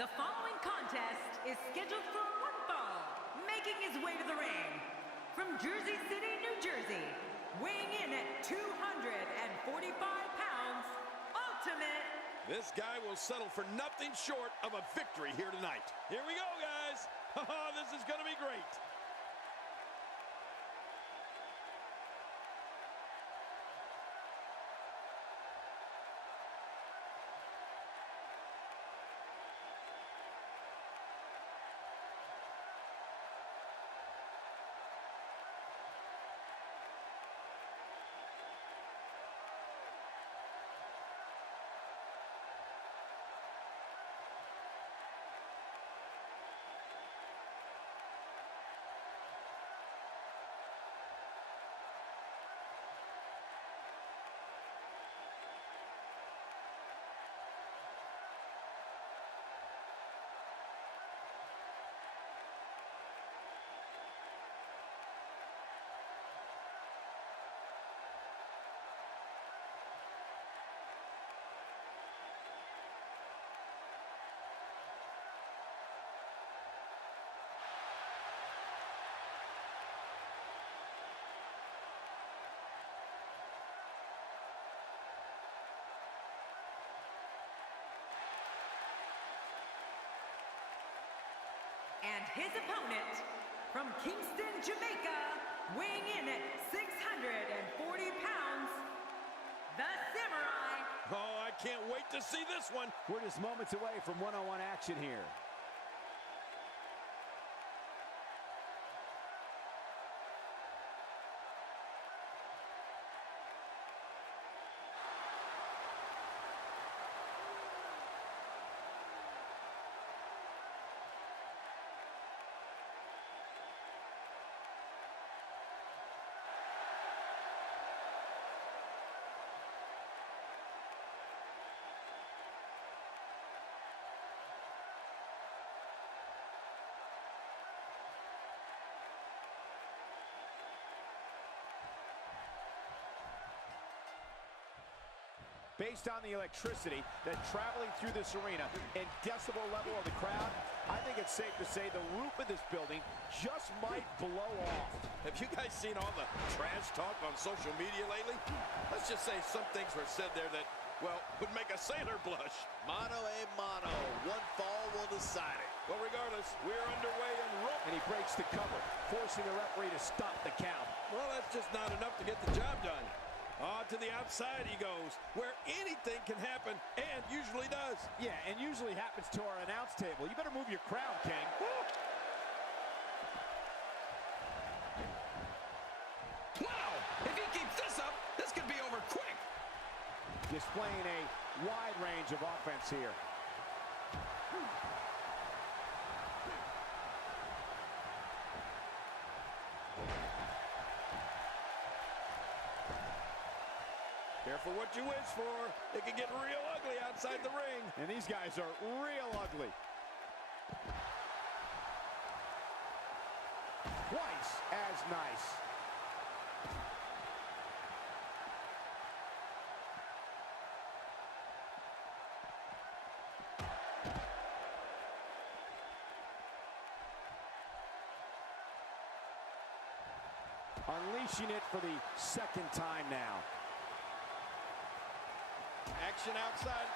The following contest is scheduled for one fall, making his way to the ring. From Jersey City, New Jersey, weighing in at 245 pounds, Ultimate. This guy will settle for nothing short of a victory here tonight. Here we go, guys. This is going to be great. And his opponent, from Kingston, Jamaica, weighing in at 640 pounds, the Samurai. Oh, I can't wait to see this one. We're just moments away from one-on-one action here. Based on the electricity that's traveling through this arena and decibel level of the crowd, I think it's safe to say the roof of this building just might blow off. Have you guys seen all the trash talk on social media lately? Let's just say some things were said there that, well, would make a sailor blush. Mano a mano. One fall will decide it. Well, regardless, we're underway in rope. And he breaks the cover, forcing the referee to stop the count. Well, that's just not enough to get the job done. To the outside he goes, where anything can happen, and usually does. Yeah, and usually happens to our announce table. You better move your crown, King. Wow! If he keeps this up, this could be over quick. Displaying a wide range of offense here. Careful what you wish for. It can get real ugly outside the ring. And these guys are real ugly. Twice as nice. Unleashing it for the second time now. Action outside.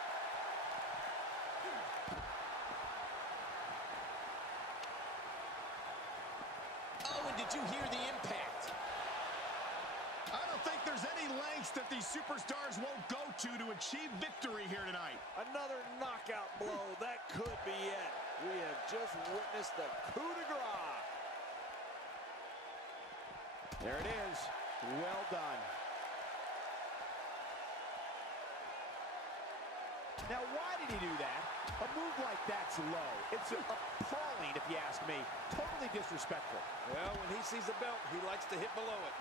Oh, and did you hear the impact? I don't think there's any lengths that these superstars won't go to achieve victory here tonight. Another knockout blow. That could be it. We have just witnessed the coup de grace. There it is. Well done. Now, why did he do that? A move like that's low. It's appalling, if you ask me. Totally disrespectful. Well, when he sees a belt, he likes to hit below it.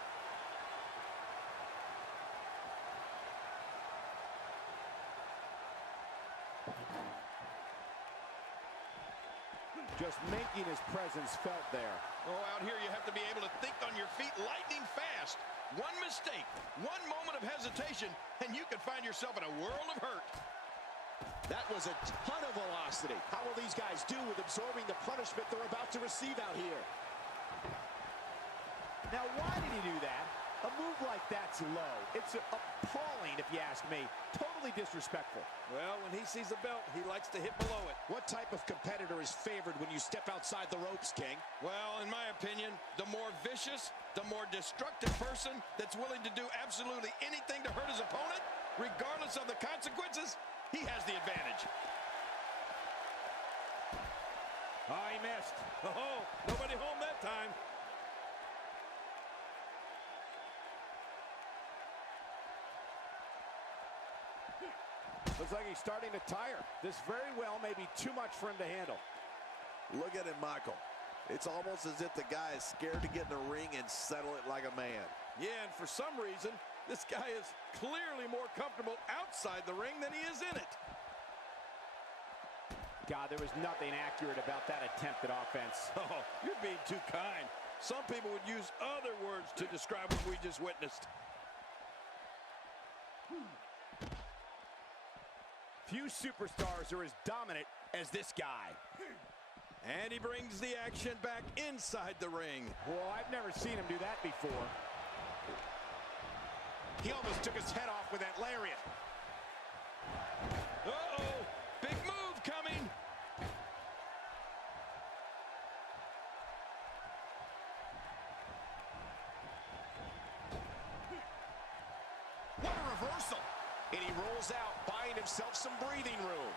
Just making his presence felt there. Oh, out here you have to be able to think on your feet lightning fast. One mistake, one moment of hesitation, and you could find yourself in a world of hurt. That was a ton of velocity. How will these guys do with absorbing the punishment they're about to receive out here? Now, why did he do that? A move like that's low. It's appalling, if you ask me. Totally disrespectful. Well, when he sees a belt, he likes to hit below it. What type of competitor is favored when you step outside the ropes, King? Well, in my opinion, the more vicious, the more destructive person that's willing to do absolutely anything to hurt his opponent, regardless of the consequences, he has the advantage. Oh, he missed. Oh, nobody home that time. Looks like he's starting to tire. This very well may be too much for him to handle. Look at him, Michael. It's almost as if the guy is scared to get in the ring and settle it like a man. Yeah, and for some reason, this guy is clearly more comfortable outside the ring than he is in it. God, there was nothing accurate about that attempt at offense. Oh, you're being too kind. Some people would use other words to describe what we just witnessed. Few superstars are as dominant as this guy. And he brings the action back inside the ring. Well, I've never seen him do that before. He almost took his head off with that lariat. Uh-oh, big move coming. What a reversal. And he rolls out, buying himself some breathing room.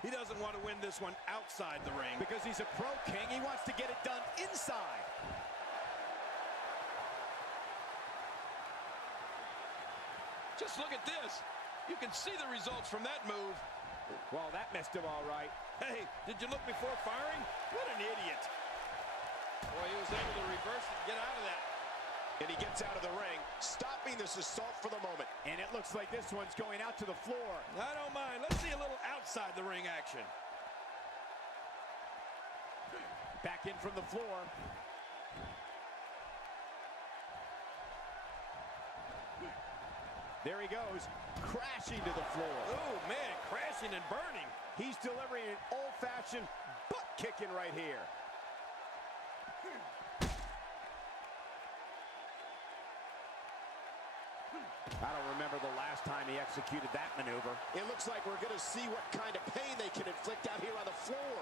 He doesn't want to win this one outside the ring. Because he's a pro, King, he wants to get it done inside. Just look at this. You can see the results from that move. Well, that missed him all right. Hey, did you look before firing? What an idiot. Boy, he was able to reverse it and get out of that. And he gets out of the ring, stopping this assault for the moment. And it looks like this one's going out to the floor. I don't mind. Let's see a little outside the ring action. Back in from the floor. There he goes, crashing to the floor. Oh, man, crashing and burning. He's delivering an old-fashioned butt kicking right here. I don't remember the last time he executed that maneuver. It looks like we're going to see what kind of pain they can inflict out here on the floor.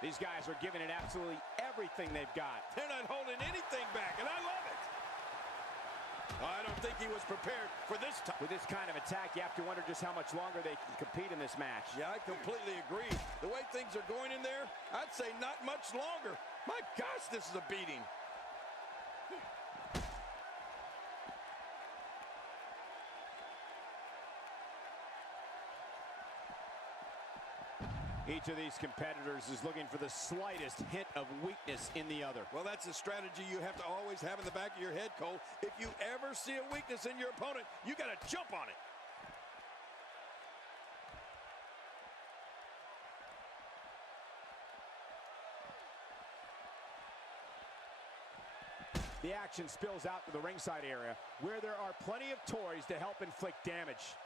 These guys are giving it absolutely everything they've got. They're not holding anything back, and I love it. I don't think he was prepared for this time. With this kind of attack, you have to wonder just how much longer they can compete in this match. Yeah, I completely agree. The way things are going in there, I'd say not much longer. My gosh, this is a beating. Each of these competitors is looking for the slightest hint of weakness in the other. Well, that's a strategy you have to always have in the back of your head, Cole. If you ever see a weakness in your opponent, you got to jump on it. The action spills out to the ringside area, where there are plenty of toys to help inflict damage.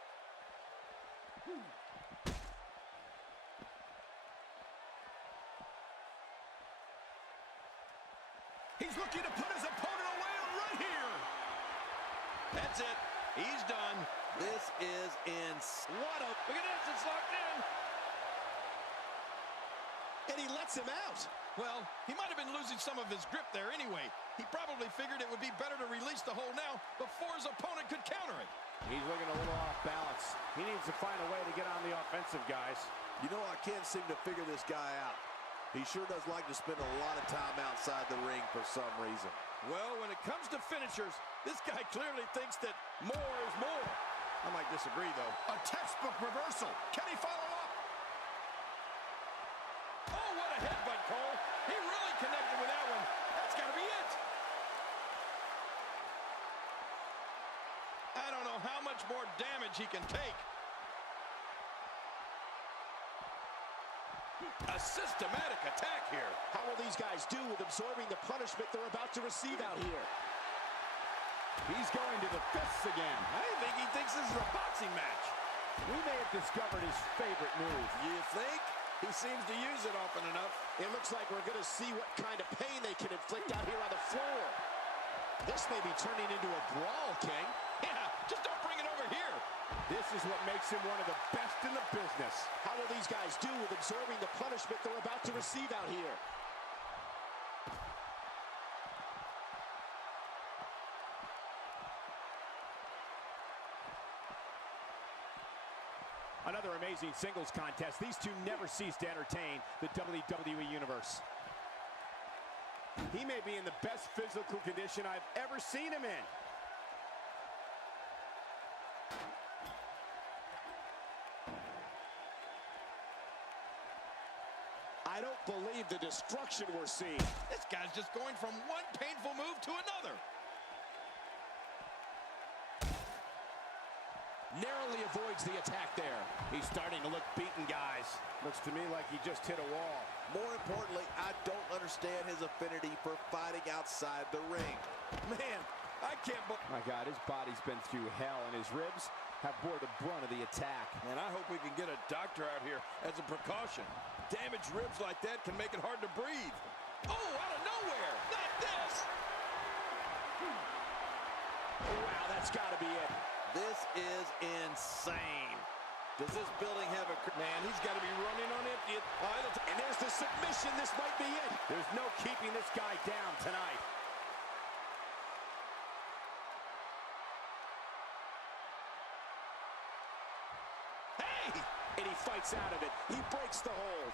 He's looking to put his opponent away right here. That's it. He's done. This is What a... Look at this. It's locked in. And he lets him out. Well, he might have been losing some of his grip there anyway. He probably figured it would be better to release the hold now before his opponent could counter it. He's looking a little off balance. He needs to find a way to get on the offensive, guys. You know, I can't seem to figure this guy out. He sure does like to spend a lot of time outside the ring for some reason. Well, when it comes to finishers, this guy clearly thinks that more is more. I might disagree, though. A textbook reversal. Can he follow up? Oh, what a headbutt, Cole. He really connected with that one. That's got to be it. I don't know how much more damage he can take. A systematic attack here. How will these guys do with absorbing the punishment they're about to receive out here? He's going to the fists again. I think he thinks this is a boxing match. We may have discovered his favorite move. You think? He seems to use it often enough. It looks like we're going to see what kind of pain they can inflict out here on the floor. This may be turning into a brawl, King. Yeah, just don't bring it over here. This is what makes him one of the best in the business. How will these guys do with absorbing the punishment they're about to receive out here? Another amazing singles contest. These two never cease to entertain the WWE Universe. He may be in the best physical condition I've ever seen him in. I don't believe the destruction we're seeing. This guy's just going from one painful move to another. Narrowly avoids the attack there. He's starting to look beaten, guys. Looks to me like he just hit a wall. More importantly, I don't understand his affinity for fighting outside the ring. Man, I can't believe... My God, his body's been through hell, and his ribs have bore the brunt of the attack. And I hope we can get a doctor out here as a precaution. Damaged ribs like that can make it hard to breathe. Oh, out of nowhere! Not this! Wow, that's got to be it. This is insane. Does this building have a... Man, he's got to be running on empty. And there's the submission. This might be it. There's no keeping this guy down tonight. Hey! And he fights out of it. He breaks the hold.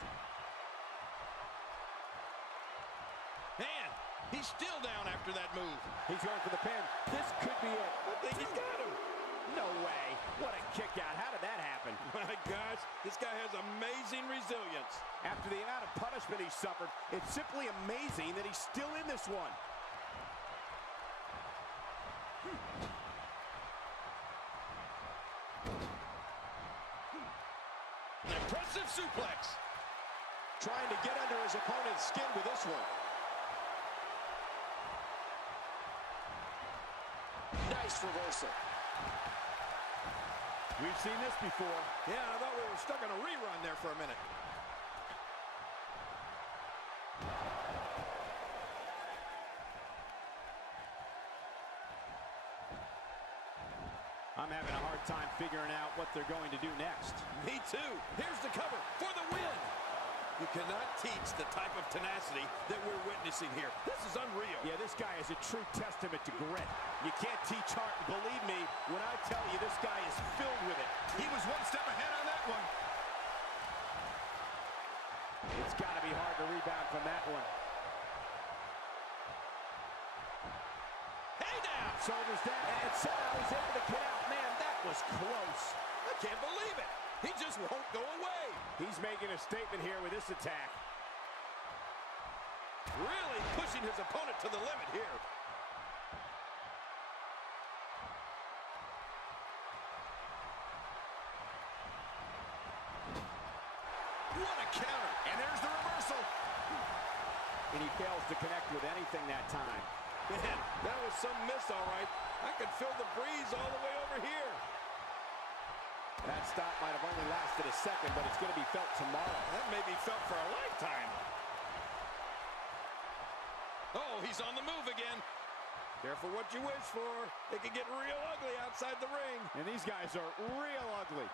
Man, he's still down after that move. He's going for the pin. This could be it. I think he's got him. No way. What a kick out. How did that happen? My gosh, this guy has amazing resilience. After the amount of punishment he suffered, it's simply amazing that he's still in this one. An impressive suplex. Trying to get under his opponent's skin with this one. Nice reversal. We've seen this before. Yeah, I thought we were stuck on a rerun there for a minute. I'm having a hard time figuring out what they're going to do next. Me too. Here's the cover for the win. You cannot teach the type of tenacity that we're witnessing here. This is unreal. Yeah, this guy is a true testament to grit. You can't teach heart, and believe me when I tell you this guy is filled with it. He was one step ahead on that one. It's got to be hard to rebound from that one. Hey now! Shoulders down, and somehow he's able to get out. Man, that was close. I can't believe it. He just won't go away. He's making a statement here with this attack. Really pushing his opponent to the limit here. What a counter. And there's the reversal. And he fails to connect with anything that time. Man, that was some miss, all right. I could feel the breeze all the way over here. That stop might have only lasted a second, but it's going to be felt tomorrow. That may be felt for a lifetime. Oh, he's on the move again. Careful what you wish for. It can get real ugly outside the ring. And these guys are real ugly.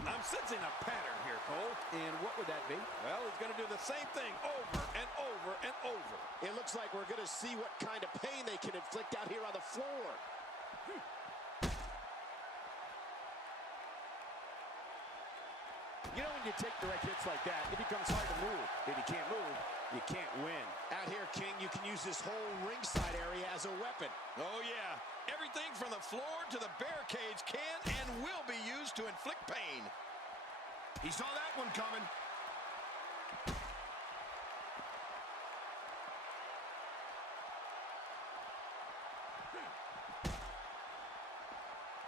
I'm sensing a pattern here, Cole. And what would that be? Well, he's going to do the same thing over and over and over. It looks like we're going to see what kind of pain they can inflict out here on the floor. You know, when you take direct hits like that, it becomes hard to move. If you can't move, you can't win. Out here, King, you can use this whole ringside area as a weapon. Oh, yeah. Everything from the floor to the barricades can and will be used to inflict pain. He saw that one coming.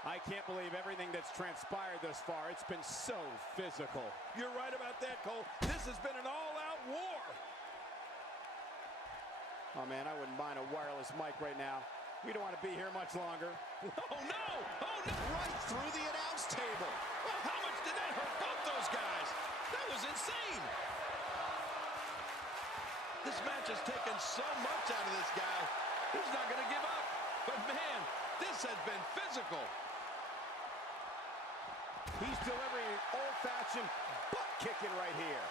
I can't believe everything that's transpired thus far. It's been so physical. You're right about that, Cole. This has been an all-out war. Oh, man, I wouldn't mind a wireless mic right now. We don't want to be here much longer. Oh, no! Oh, no! Right through the announce table. Well, how much did that hurt both those guys? That was insane. This match has taken so much out of this guy. He's not going to give up. But, man, this has been physical. He's delivering an old-fashioned butt-kicking right here.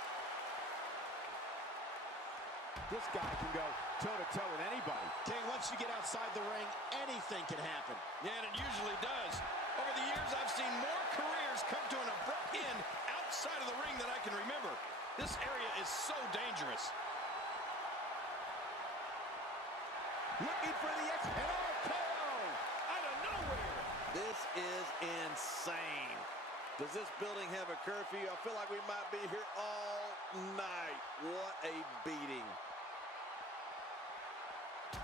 This guy can go toe-to-toe with anybody. King, once you get outside the ring, anything can happen. Yeah, and it usually does. Over the years, I've seen more careers come to an abrupt end outside of the ring than I can remember. This area is so dangerous. Looking for the RKO out of nowhere. This is insane. Does this building have a curfew? I feel like we might be here all night. What a beating.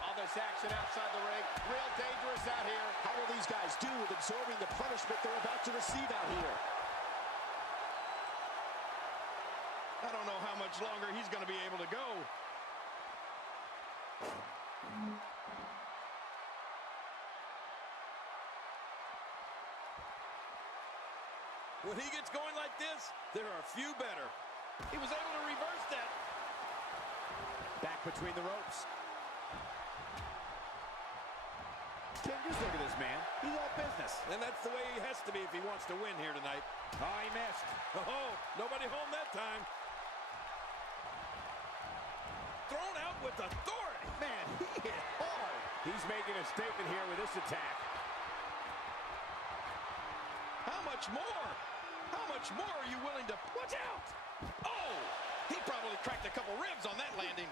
All this action outside the ring. Real dangerous out here. How will these guys do with absorbing the punishment they're about to receive out here? I don't know how much longer he's going to be able to go. When he gets going like this, there are few better. He was able to reverse that. Back between the ropes. King, just look at this man. He's all business. And that's the way he has to be if he wants to win here tonight. Oh, he missed. Oh, nobody home that time. Thrown out with authority. Man, he hit hard. He's making a statement here with this attack. How much more? How much more are you willing to... Watch out! Oh! He probably cracked a couple ribs on that landing.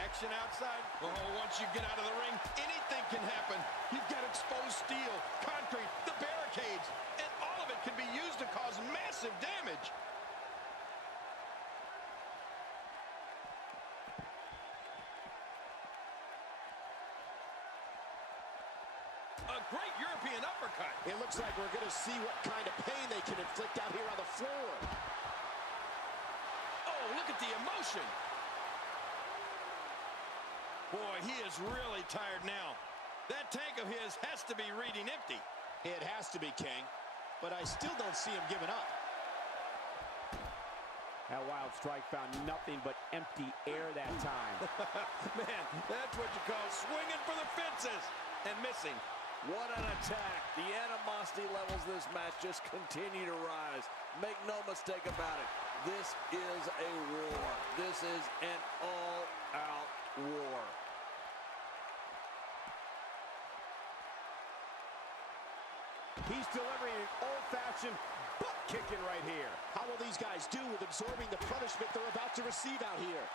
Action outside. Oh, once you get out of the ring, anything can happen. You've got exposed steel, concrete, the barricades, and all of it can be used to cause massive damage. A great European uppercut. It looks like we're going to see what kind of pain they can inflict out here on the floor. Oh, look at the emotion. Boy, he is really tired now. That tank of his has to be reading empty. It has to be, King, but I still don't see him giving up. That wild strike found nothing but empty air that time. Man, that's what you call swinging for the fences and missing. What an attack. The animosity levels of this match just continue to rise. Make no mistake about it. This is a war. This is an all-out war. He's delivering an old-fashioned butt-kicking right here. How will these guys do with absorbing the punishment they're about to receive out here?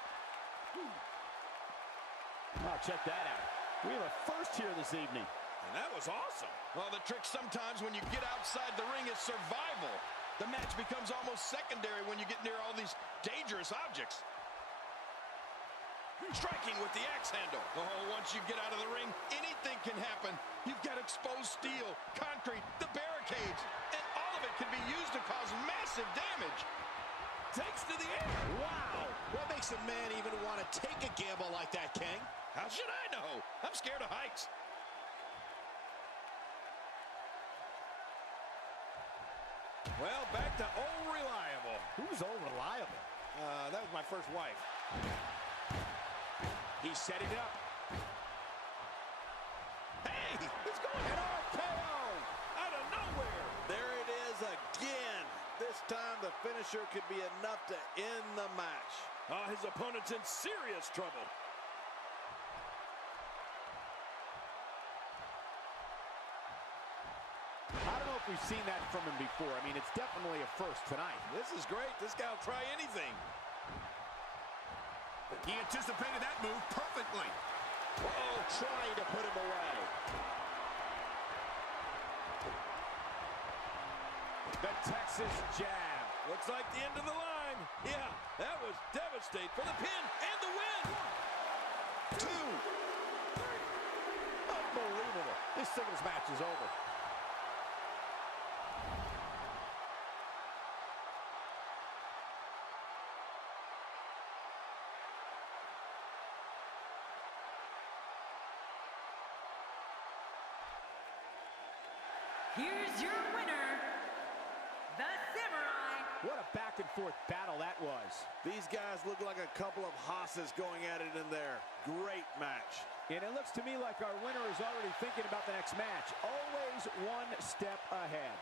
Oh, check that out. We have a first here this evening. And that was awesome. Well, the trick sometimes when you get outside the ring is survival. The match becomes almost secondary when you get near all these dangerous objects. Striking with the axe handle. Oh, once you get out of the ring, anything can happen. You've got exposed steel, concrete, the barricades, and all of it can be used to cause massive damage. Takes to the air. Wow! What makes a man even want to take a gamble like that, King? How should I know? I'm scared of heights. Well, back to old reliable. Who's old reliable? That was my first wife. He's setting it up. Hey, he's going An RKO out of nowhere. There it is again. This time the finisher could be enough to end the match. His opponent's in serious trouble. I don't know if we've seen that from him before. I mean, it's definitely a first tonight. This is great. This guy will try anything. He anticipated that move perfectly. Uh-oh, trying to put him away. The Texas jab. Looks like the end of the line. Yeah, that was devastating for the pin and the win. 2. Unbelievable. is over. Here's your winner, the Samurai. What a back-and-forth battle that was. These guys look like a couple of hosses going at it in there. Great match. And it looks to me like our winner is already thinking about the next match. Always one step ahead.